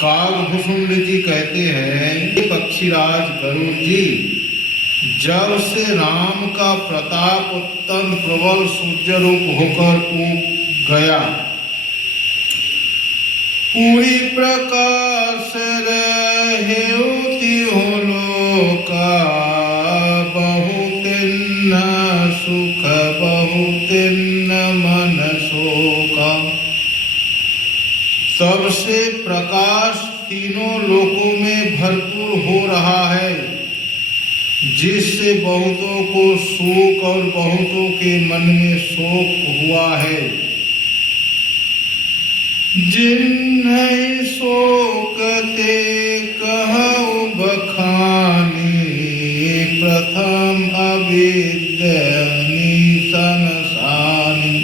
काकभूषुंड जी कहते हैं, ये पक्षीराज गरुड़ जी, जब से राम का प्रताप उत्तम प्रबल सूर्य रूप होकर उग गया, पूरी प्रकाश रहे लोका, बहुत न सुख बहुत न मन शोका। तब से प्रकाश तीनों लोकों में भरपूर हो रहा है, जिससे बहुतों को शोक और बहुतों के मन में शोक हुआ है। जिन्है शोक ते कहु बखानी, प्रथम अविद्या निशन सानी।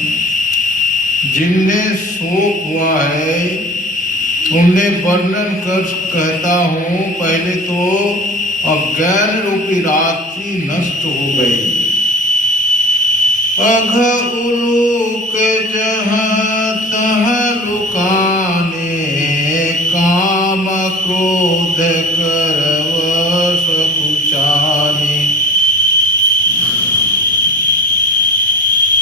जिन्हें शोक हुआ है उन्हें वर्णन कर कहता हूँ। पहले तो अज्ञान रूपी रात्रि नष्ट हो गई। अघ उलूक जहाँ तहाँ लुकाने, काम क्रोध करवश कुचाने।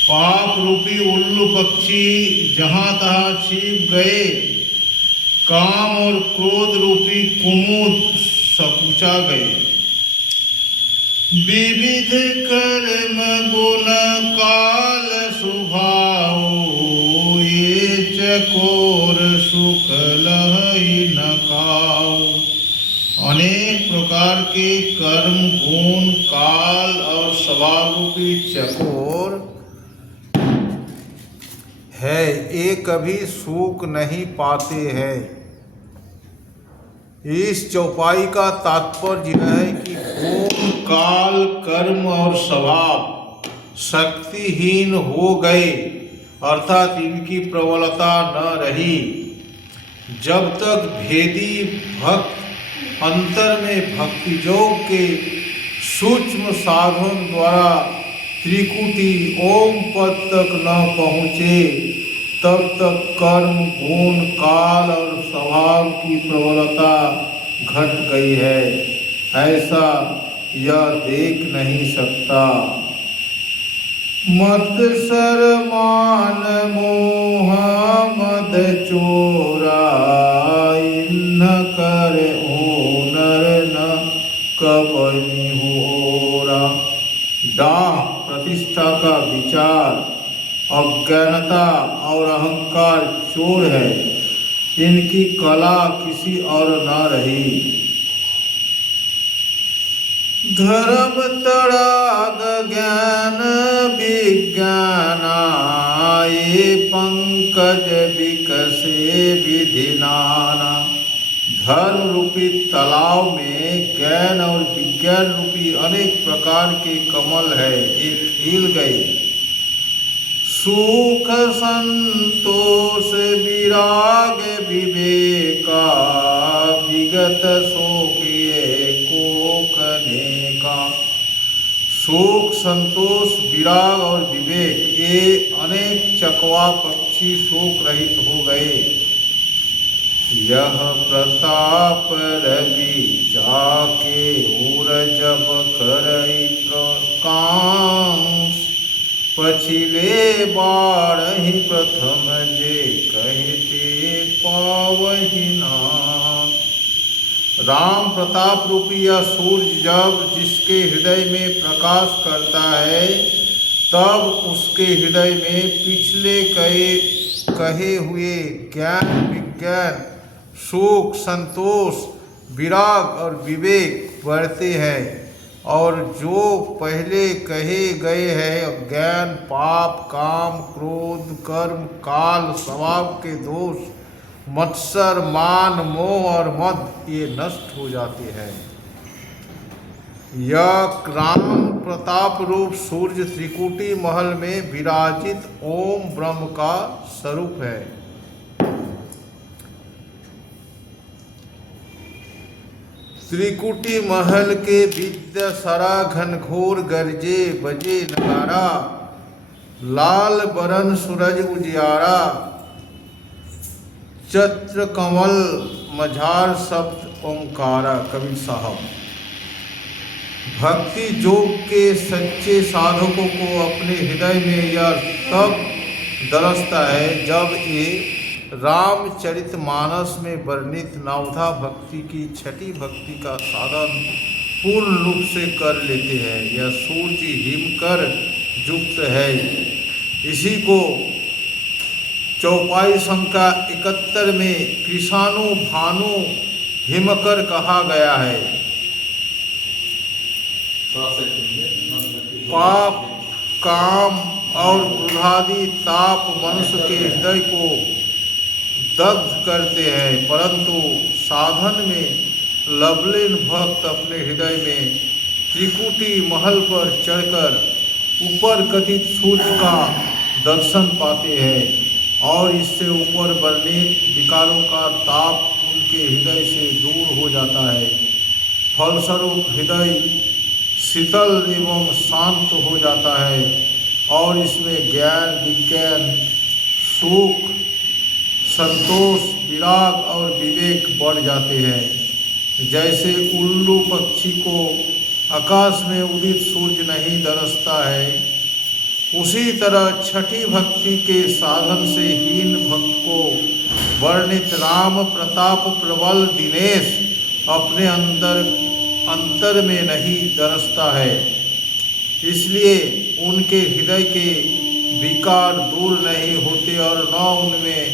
पाप रूपी उल्लू पक्षी जहाँ तहाँ छिप गए, काम और क्रोध रूपी कुमुद सकुचा गए। विविध कर्म गुण काल स्वभाव, ये चकोर सुख लहई न खाओ। अनेक प्रकार के कर्म गुण काल और स्वभाव रूपी चकोर है, ये कभी सुख नहीं पाते हैं। इस चौपाई का तात्पर्य यह है कि गुण काल कर्म और स्वभाव शक्तिहीन हो गए, अर्थात इनकी प्रबलता न रही। जब तक भेदी भक्त अंतर में भक्ति योग के सूक्ष्म साधन द्वारा त्रिकुटी ओम पद तक न पहुँचे, तब तक कर्म गुण काल और स्वभाव की प्रबलता घट गई है, ऐसा यह देख नहीं सकता। मत सरमान मोह मद चोरा, न करे हुनर न कबनी होरा। डाह प्रतिष्ठा का विचार, अज्ञानता और अहंकार चोर है, इनकी कला किसी और न रही। धर्म तड़ाग ज्ञान विज्ञाना, ये पंकज विकसे विधि नाना। धर्म रूपी तालाब में ज्ञान और विज्ञान रूपी अनेक प्रकार के कमल है, ये खिल गए। सुख संतोष विराग विवेका, विगत शोक ये कोकने का। सुख संतोष विराग और विवेक ये अनेक चकवा पक्षी शोक रहित हो गए। यह प्रताप रवि जाके उर जब करई प्रकाश, पछिले बार ही प्रथम जे कहते पावहि नाम। राम प्रताप रूपी यह सूर्य जब जिसके हृदय में प्रकाश करता है, तब उसके हृदय में पिछले कहे हुए ज्ञान विज्ञान सुख संतोष विराग और विवेक बढ़ते हैं, और जो पहले कहे गए हैं अज्ञान पाप काम क्रोध कर्म काल स्वभाव के दोष मत्सर मान मोह और मद, ये नष्ट हो जाते हैं। यह राम प्रताप रूप सूर्य त्रिकुटी महल में विराजित ओम ब्रह्म का स्वरूप है। त्रिकुटी महल के विद्या सरा घनघोर गरजे बजे नगारा, लाल बरन सूरज उजियारा, छत्र कमल मझार शब्द ओंकारा। कबीर साहब भक्ति योग के सच्चे साधकों को अपने हृदय में यह तब दरसता है जब ये रामचरितमानस में वर्णित नवधा भक्ति की छठी भक्ति का साधन पूर्ण रूप से कर लेते हैं। यह सूर्य हिमकर युक्त है। इसी को चौपाई संख्या 71 में कृषाणु भानु हिमकर कहा गया है। पाप काम और क्रोधादि ताप मनुष्य के हृदय को दग्ध करते हैं, परंतु साधन में लवलीन भक्त अपने हृदय में त्रिकुटी महल पर चढ़कर ऊपर कथित सूर्य का दर्शन पाते हैं और इससे ऊपर वर्णित विकारों का ताप उनके हृदय से दूर हो जाता है। फलस्वरूप हृदय शीतल एवं शांत हो जाता है और इसमें ज्ञान विज्ञान सुख संतोष विराग और विवेक बढ़ जाते हैं। जैसे उल्लू पक्षी को आकाश में उदित सूर्य नहीं दरसता है, उसी तरह छठी भक्ति के साधन से हीन भक्त को वर्णित राम प्रताप प्रबल दिनेश अपने अंतर में नहीं दरसता है। इसलिए उनके हृदय के विकार दूर नहीं होते और न उनमें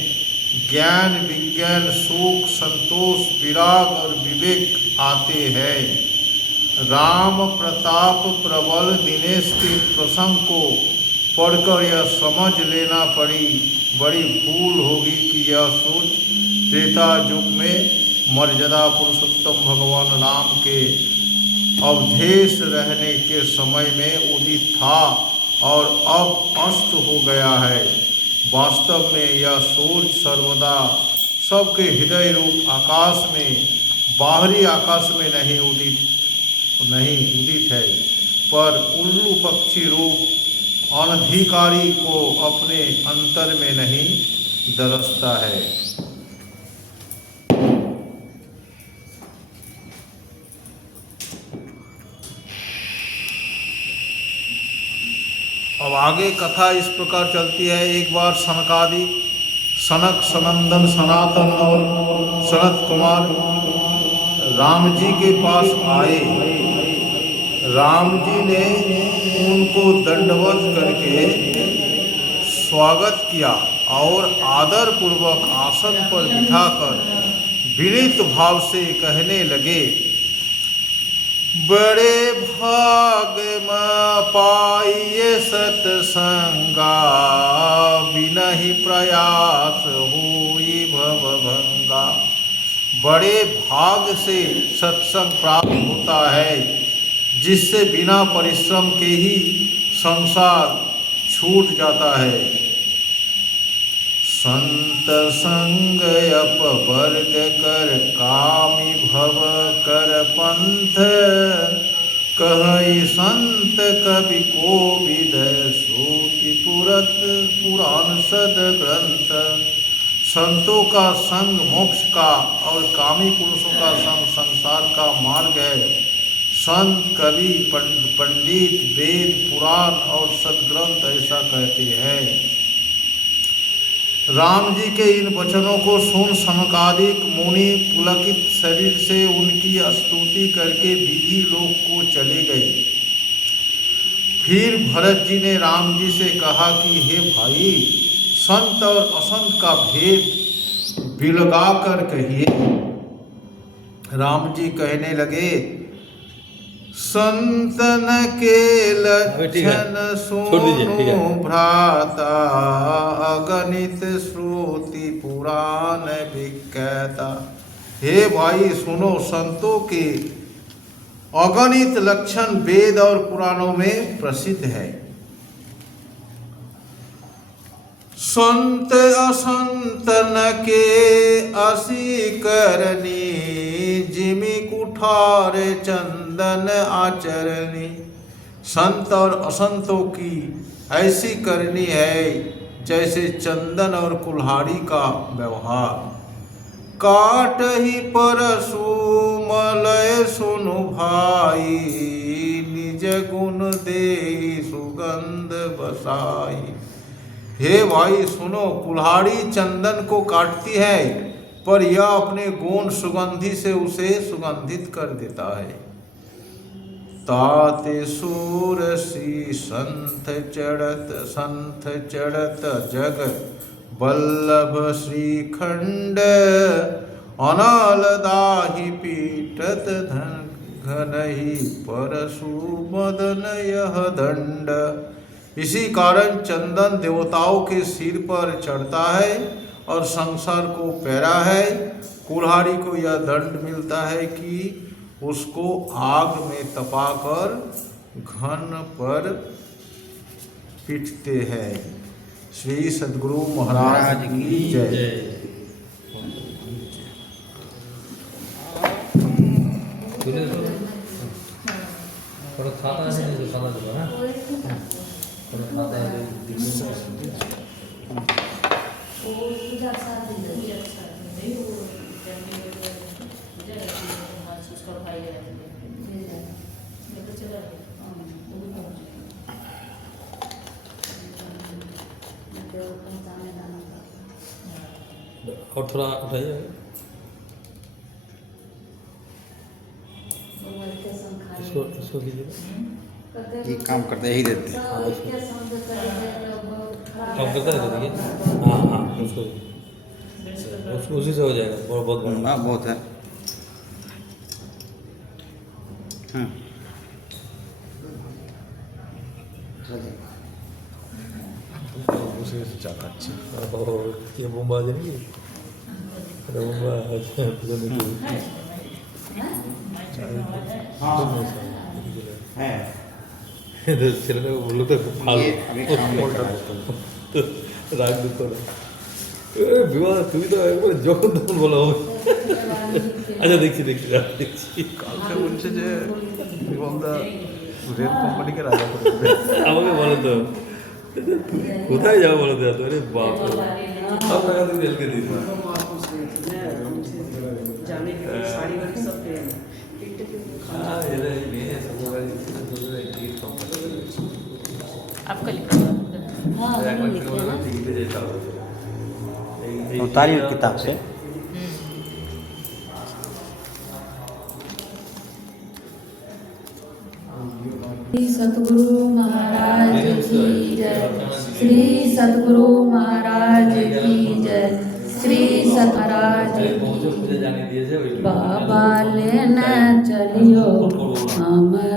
ज्ञान विज्ञान सुख संतोष विराग और विवेक आते हैं। राम प्रताप प्रबल दिनेश के प्रसंग को पढ़कर यह समझ लेना बड़ी भूल होगी कि यह सूर्य त्रेता युग में मर्यादा पुरुषोत्तम भगवान राम के अवधेश रहने के समय में उदित था और अब अस्त हो गया है। वास्तव में यह सूर्य सर्वदा सबके हृदय रूप आकाश में बाहरी आकाश में नहीं उदित है, पर उल्लू पक्षी रूप अनधिकारी को अपने अंतर में नहीं दरसता है। अब आगे कथा इस प्रकार चलती है। एक बार सनक सनंदन सनातन और सनत कुमार राम जी के पास आए। राम जी ने उनको दंडवत करके स्वागत किया और आदर पूर्वक आसन पर बिठाकर विनीत भाव से कहने लगे, बड़े भाग में पाइए सतसंगा, बिनहि प्रयास हुई भवभंगा। बड़े भाग से सत्संग प्राप्त होता है, जिससे बिना परिश्रम के ही संसार छूट जाता है। संत संग अपवर्ग कर कामी भव कर पंथ, कहई संत कवि को विदय श्रुति पुरत पुराण सद ग्रंथ। संतों का संग मोक्ष का और कामी पुरुषों का संग संसार का मार्ग है। संत कवि पंडित वेद पुराण और सदग्रंथ ऐसा कहते हैं। राम जी के इन वचनों को सुन सनकादिक मुनि पुलकित शरीर से उनकी स्तुति करके विधि लोक को चले गए। फिर भरत जी ने राम जी से कहा कि हे भाई, संत और असंत का भेद बिलगा कर कहिए। राम जी कहने लगे, संतन के लक्षण सुनो भ्राता, अगणित श्रुति पुराण विख्याता। हे भाई सुनो, संतों के अगणित लक्षण वेद और पुराणों में प्रसिद्ध है। संत असंत न के असी करनी, जिमि कुठार चंदन आचरणी। संत और असंतों की ऐसी करनी है जैसे चंदन और कुल्हाड़ी का व्यवहार। काट ही परशु मलय सुनु भाई, निज गुण दे सुगंध बसाई। हे भाई सुनो, कुल्हाड़ी चंदन को काटती है, पर यह अपने गौण सुगंधि से उसे सुगंधित कर देता है। ताते सूरसी संथ चढ़त जग बल्लभ श्रीखंड, अनाल दाहि पीटत घनहि परशु मदन यह दंड। इसी कारण चंदन देवताओं के सिर पर चढ़ता है और संसार को पैरा है। कुल्हाड़ी को यह दंड मिलता है कि उसको आग में तपाकर घन पर पीटते हैं। श्री सद्गुरु महाराज की जय। थोड़ा खाता है जो खाना जो ना थोड़ा खाता है वो सुधा साथ नहीं अच्छा नहीं वो फैमिली में हाँ उसका भाई है मैं तो चला वो भी पहुंच और थोड़ा उठाइए इसको कीजिए। ये काम करते यही देते हैं। काम करता है तो देखिए। हाँ हाँ उसको उसी से हो जाएगा। बहुत बड़ा बहुत है। उसी से ज़्यादा अच्छा। ये बुम्बा जाएंगे अरे बुम्बा है चलने वो लोग तो राग दुख विवाह তুমি তো একবার যখন তখন বলা হবে। আচ্ছা দেখছি কালকে বলছে যে বিমলদা রেল কোম্পানিকে রাজা করে দেবে। আমাকে বলো তো কোথায় যাবো বলো তো এত? আরে বাপ রে সব টাকা তুমি রেলকে দিয়ে দিও। जाने के लिए साड़ी वाली सब पे हाँ ये मेरे सब आपका लिखा हुआ हाँ उतारी किताब से। सतगुरु महाराज की जय। श्री सतगुरु महाराज की जय। श्री सतराज बाबा लेना चलियो हमर